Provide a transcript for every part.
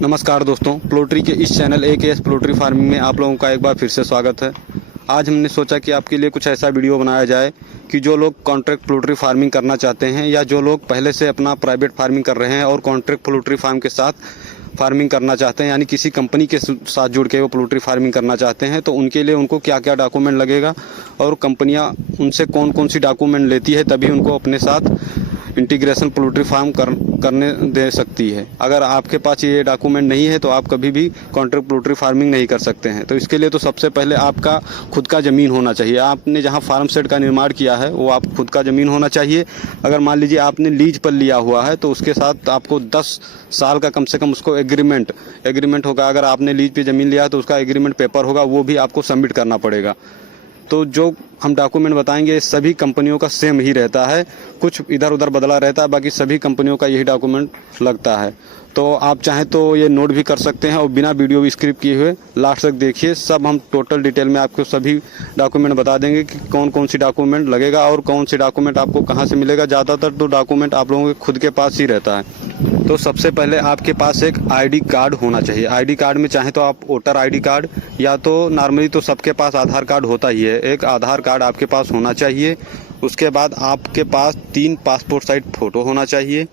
नमस्कार दोस्तों, पोल्ट्री के इस चैनल AKS पोल्ट्री फार्मिंग में आप लोगों का एक बार फिर से स्वागत है। आज हमने सोचा कि आपके लिए कुछ ऐसा वीडियो बनाया जाए कि जो लोग कॉन्ट्रैक्ट पोल्ट्री फार्मिंग करना चाहते हैं या जो लोग पहले से अपना प्राइवेट फार्मिंग कर रहे हैं और कॉन्ट्रैक्ट पोल्ट्री फार्म के साथ फार्मिंग करना चाहते हैं, यानी किसी कंपनी के साथ जुड़ के वो पोल्ट्री फार्मिंग करना चाहते हैं, तो उनके लिए उनको क्या क्या डॉक्यूमेंट लगेगा और कंपनियां उनसे कौन कौन सी डॉक्यूमेंट लेती है, तभी उनको अपने साथ इंटीग्रेशन पोल्ट्री फार्म करने दे सकती है। अगर आपके पास ये डॉक्यूमेंट नहीं है तो आप कभी भी कॉन्ट्रैक्ट पोल्ट्री फार्मिंग नहीं कर सकते हैं। तो इसके लिए तो सबसे पहले आपका खुद का ज़मीन होना चाहिए। आपने जहां फार्म सेट का निर्माण किया है वो आप खुद का ज़मीन होना चाहिए। अगर मान लीजिए आपने लीज पर लिया हुआ है तो उसके साथ आपको 10 साल का कम से कम उसको एग्रीमेंट होगा। अगर आपने लीज पे ज़मीन लिया है तो उसका एग्रीमेंट पेपर होगा, वो भी आपको सबमिट करना पड़ेगा। तो जो हम डॉक्यूमेंट बताएंगे सभी कंपनियों का सेम ही रहता है, कुछ इधर उधर बदला रहता है, बाकी सभी कंपनियों का यही डॉक्यूमेंट लगता है। तो आप चाहें तो ये नोट भी कर सकते हैं और बिना वीडियो स्क्रिप्ट किए हुए लास्ट तक देखिए। सब हम टोटल डिटेल में आपको सभी डॉक्यूमेंट बता देंगे कि कौन कौन सी डॉक्यूमेंट लगेगा और कौन सी डॉक्यूमेंट आपको कहाँ से मिलेगा। ज़्यादातर तो डॉक्यूमेंट आप लोगों के खुद के पास ही रहता है। तो सबसे पहले आपके पास एक आईडी कार्ड होना चाहिए। आईडी कार्ड में चाहे तो आप वोटर आईडी कार्ड या तो नॉर्मली तो सबके पास आधार कार्ड होता ही है, एक आधार कार्ड आपके पास होना चाहिए। उसके बाद आपके पास 3 पासपोर्ट साइज फ़ोटो होना चाहिए।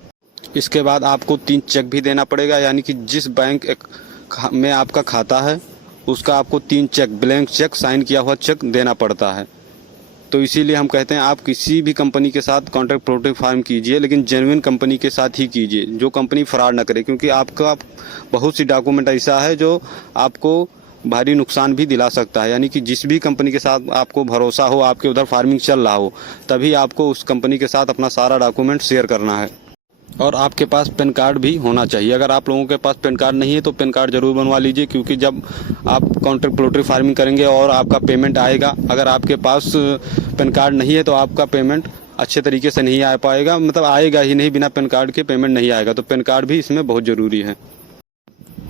इसके बाद आपको 3 चेक भी देना पड़ेगा, यानी कि जिस बैंक में आपका खाता है उसका आपको 3 चेक, ब्लैंक चेक, साइन किया हुआ चेक देना पड़ता है। तो इसीलिए हम कहते हैं आप किसी भी कंपनी के साथ कॉन्ट्रैक्ट पोल्ट्री फार्म कीजिए, लेकिन जेन्युइन कंपनी के साथ ही कीजिए, जो कंपनी फ्रॉड ना करे, क्योंकि आपका बहुत सी डॉक्यूमेंट ऐसा है जो आपको भारी नुकसान भी दिला सकता है। यानी कि जिस भी कंपनी के साथ आपको भरोसा हो, आपके उधर फार्मिंग चल रहा हो, तभी आपको उस कंपनी के साथ अपना सारा डॉक्यूमेंट शेयर करना है। और आपके पास पैन कार्ड भी होना चाहिए। अगर आप लोगों के पास पैन कार्ड नहीं है तो पैन कार्ड जरूर बनवा लीजिए, क्योंकि जब आप कॉन्ट्रैक्ट पोल्ट्री फार्मिंग करेंगे और आपका पेमेंट आएगा, अगर आपके पास पैन कार्ड नहीं है तो आपका पेमेंट अच्छे तरीके से नहीं आ पाएगा, मतलब आएगा ही नहीं, बिना पैन कार्ड के पेमेंट नहीं आएगा। तो पैन कार्ड भी इसमें बहुत ज़रूरी है।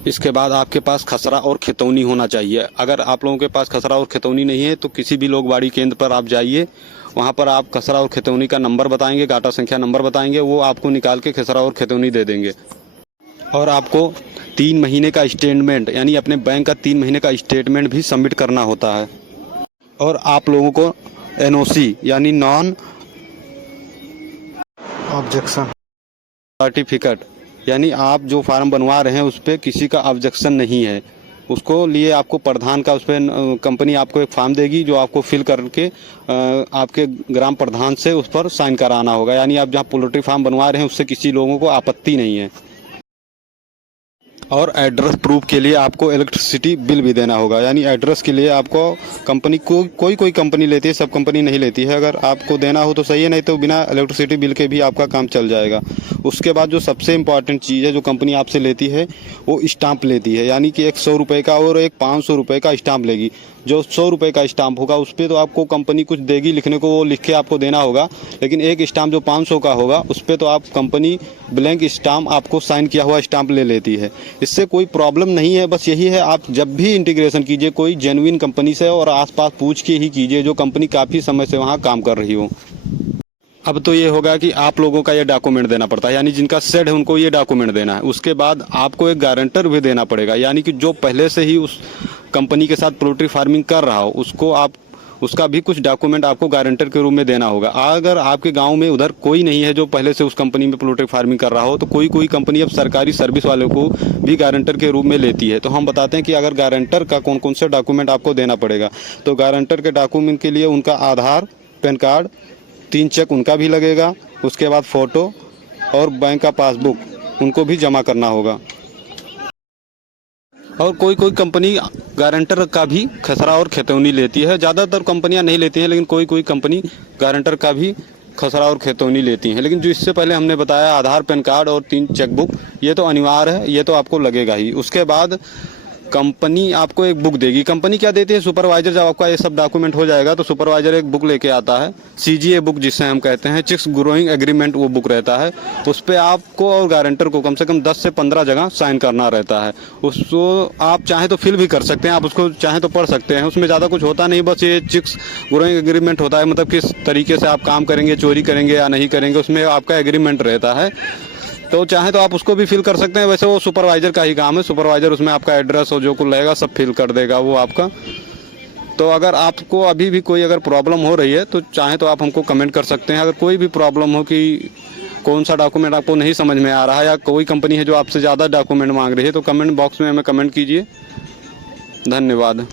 इसके बाद आपके पास खसरा और खितौनी होना चाहिए। अगर आप लोगों के पास खसरा और खितौनी नहीं है तो किसी भी लोगबाड़ी केंद्र पर आप जाइए, वहाँ पर आप खसरा और खितौनी का नंबर बताएंगे, गाटा संख्या नंबर बताएंगे, वो आपको निकाल के खसरा और खितौनी दे देंगे। और आपको 3 महीने का स्टेटमेंट, यानी अपने बैंक का 3 महीने का स्टेटमेंट भी सबमिट करना होता है। और आप लोगों को NOC यानी नॉन ऑब्जेक्शन सर्टिफिकेट, यानी आप जो फार्म बनवा रहे हैं उस पर किसी का ऑब्जेक्शन नहीं है, उसको लिए आपको प्रधान का, उस पर कंपनी आपको एक फॉर्म देगी जो आपको फिल करके आपके ग्राम प्रधान से उस पर साइन कराना होगा। यानी आप जहाँ पोल्ट्री फार्म बनवा रहे हैं उससे किसी लोगों को आपत्ति नहीं है। और एड्रेस प्रूफ के लिए आपको इलेक्ट्रिसिटी बिल भी देना होगा। यानी एड्रेस के लिए आपको कंपनी को कोई कंपनी लेती है, सब कंपनी नहीं लेती है। अगर आपको देना हो तो सही है, नहीं तो बिना इलेक्ट्रिसिटी बिल के भी आपका काम चल जाएगा। उसके बाद जो सबसे इम्पॉर्टेंट चीज़ है जो कंपनी आपसे लेती है वो स्टाम्प लेती है, यानी कि एक 100 रुपये का और एक 500 रुपये का स्टाम्प लेगी। जो 100 रुपये का स्टाम्प होगा उस पर तो आपको कंपनी कुछ देगी लिखने को, वो लिख के आपको देना होगा। लेकिन एक स्टाम्प जो 500 का होगा उस पर तो आप कंपनी ब्लैंक स्टाम्प, आपको साइन किया हुआ स्टाम्प ले लेती है। इससे कोई प्रॉब्लम नहीं है, बस यही है आप जब भी इंटीग्रेशन कीजिए कोई जेन्युइन कंपनी से और आसपास पूछ के ही कीजिए, जो कंपनी काफ़ी समय से वहाँ काम कर रही हो। अब तो ये होगा कि आप लोगों का ये डॉक्यूमेंट देना पड़ता है, यानी जिनका सेड है उनको ये डॉक्यूमेंट देना है। उसके बाद आपको एक गारंटर भी देना पड़ेगा, यानी कि जो पहले से ही उस कंपनी के साथ पोल्ट्री फार्मिंग कर रहा हो उसको आप उसका भी कुछ डॉक्यूमेंट आपको गारंटर के रूप में देना होगा। अगर आपके गांव में उधर कोई नहीं है जो पहले से उस कंपनी में पोल्ट्री फार्मिंग कर रहा हो, तो कोई कंपनी अब सरकारी सर्विस वालों को भी गारंटर के रूप में लेती है। तो हम बताते हैं कि अगर गारंटर का कौन कौन से डॉक्यूमेंट आपको देना पड़ेगा। तो गारंटर के डॉक्यूमेंट के लिए उनका आधार, पैन कार्ड, 3 चेक उनका भी लगेगा। उसके बाद फ़ोटो और बैंक का पासबुक उनको भी जमा करना होगा। और कोई कंपनी गारंटर का भी खसरा और खितौनी लेती है। ज़्यादातर कंपनियां नहीं लेती हैं, लेकिन कोई कंपनी गारंटर का भी खसरा और खितौनी लेती हैं। लेकिन जो इससे पहले हमने बताया आधार, पैन कार्ड और 3 चेकबुक, ये तो अनिवार्य है, ये तो आपको लगेगा ही। उसके बाद कंपनी आपको एक बुक देगी। कंपनी क्या देती है, सुपरवाइजर, जब आपका ये सब डॉक्यूमेंट हो जाएगा तो सुपरवाइजर एक बुक लेके आता है, CGA बुक जिसे हम कहते हैं, चिक्स ग्रोइंग एग्रीमेंट वो बुक रहता है। उस पर आपको और गारंटर को कम से कम 10 से 15 जगह साइन करना रहता है। उसको आप चाहें तो फिल भी कर सकते हैं, आप उसको चाहें तो पढ़ सकते हैं। उसमें ज़्यादा कुछ होता नहीं, बस ये चिक्स ग्रोइंग एग्रीमेंट होता है, मतलब किस तरीके से आप काम करेंगे, चोरी करेंगे या नहीं करेंगे, उसमें आपका एग्रीमेंट रहता है। तो चाहे तो आप उसको भी फिल कर सकते हैं। वैसे वो सुपरवाइजर का ही काम है, सुपरवाइजर उसमें आपका एड्रेस और जो कुछ लगेगा सब फिल कर देगा वो आपका। तो अगर आपको अभी भी कोई अगर प्रॉब्लम हो रही है तो चाहे तो आप हमको कमेंट कर सकते हैं। अगर कोई भी प्रॉब्लम हो कि कौन सा डॉक्यूमेंट आपको नहीं समझ में आ रहा है या कोई कंपनी है जो आपसे ज़्यादा डॉक्यूमेंट मांग रही है, तो कमेंट बॉक्स में हमें कमेंट कीजिए। धन्यवाद।